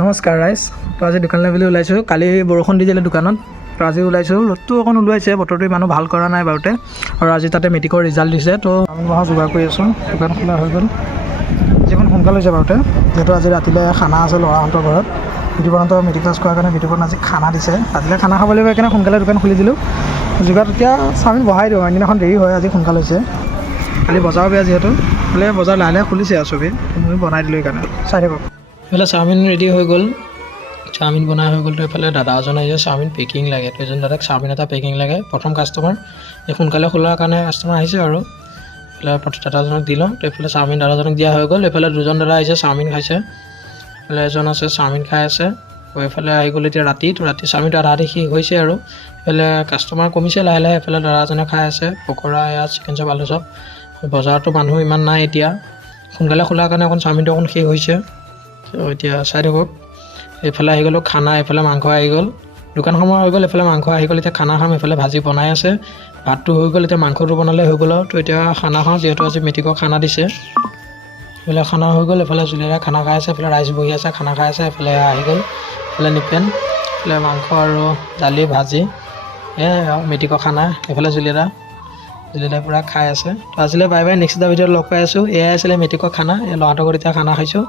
নমস্কাৰ ৰাইজ। তো আজি দোকানলৈ বুলি ওলাইছোঁ। কালি বৰষুণ দিছিলে দোকানত, তো আজি ওলাইছোঁ। ৰ'দটো অকণ ওলাইছে, বতৰটো ইমানো ভাল কৰা নাই বাৰুতে। আৰু আজি তাতে মেট্ৰিকৰ ৰিজাল্ট দিছে, তো আমি মাহৰ যোগাৰ কৰি আছোঁ। দোকান খোলা হৈ গ'ল, যিখন সোনকাল হৈছে বাৰুতে, যিহেতু আজি ৰাতিলৈ খানা আছে ল'ৰাহঁতৰ ঘৰত। বিতুপনহঁতৰ মেট্ৰিক পাছ কৰাৰ কাৰণে বিতুপন আজি খানা দিছে। ৰাতিলৈ খানা খাব লাগিব, সেইকাৰণে সোনকালে দোকান খুলি দিলোঁ। যোগাৰ তেতিয়া চাওমিন বহাই দিওঁ, অন্যদিনাখন দেৰি হয়, আজি সোনকাল হৈছে। কালি বজাৰ বেয়া যিহেতু, বোলে বজাৰ লাহে লাহে খুলিছে আৰু চবেই, মই বনাই দিলোঁ সেইকাৰণে। চাই থাকক। এইফালে চাওমিন ৰেডি হৈ গ'ল, চাওমিন বনাই হৈ গ'ল। তো এইফালে দাদা এজন আহিছে, চাওমিন পেকিং লাগে। তো এজন দাদাক চাওমিন এটা পেকিং লাগে, প্ৰথম কাষ্টমাৰ। এই সোনকালে খোলাৰ কাৰণে কাষ্টমাৰ আহিছে আৰু এইফালে দাদাজনক দিলোঁ। তো এইফালে চাওমিন দাদাজনক দিয়া হৈ গ'ল। এইফালে দুজন দাদা আহিছে, চাওমিন খাইছে। এইফালে এজন আছে চাওমিন খাই আছে। তো এইফালে আহি গ'ল এতিয়া ৰাতি। তো ৰাতি চাওমিনটো আধা আধি শেষ হৈছে আৰু এইফালে কাষ্টমাৰ কমিছে লাহে লাহে। এইফালে দাদাজনে খাই আছে পকৰা, এয়া চিকেন চপ, আলু চপ। বজাৰতো মানুহ ইমান নাই এতিয়া, সোনকালে খোলাৰ কাৰণে অকণ চাওমিনটো অকণ শেষ হৈছে। তো এতিয়া চাই থাকক। এইফালে আহি গ'লোঁ খানা, এইফালে মাংস আহি গ'ল। দোকান সময় হৈ গ'ল, এইফালে মাংস আহি গ'ল। এতিয়া খানা খাম। এইফালে ভাজি বনাই আছে, ভাতটো হৈ গ'ল, এতিয়া মাংসটো বনালে হৈ গ'ল আৰু। তো এতিয়া খানা খাওঁ, যিহেতু আজি মেট্ৰিকৰ খানা দিছে। এইফালে খানা হৈ গ'ল, এইফালে জুলিয়াই খানা খাই আছে, এইফালে ৰাইজ বহি আছে, খানা খাই আছে। এইফালে আহি গ'ল, এইফালে নিপেন, এইফালে মাংস আৰু দালি ভাজি, এয়াই আৰু মেট্ৰিকৰ খানা। এইফালে জুলিয়াই পূৰা খাই আছে। তো আজিলৈ বাই বাই, নেক্সট এটা ভিডিঅ'ত লগ পাই আছোঁ। এয়াই আছিলে মেট্ৰিকৰ খানা। এই ল'ৰাহঁতৰ ঘৰত এতিয়া খানা খাইছোঁ।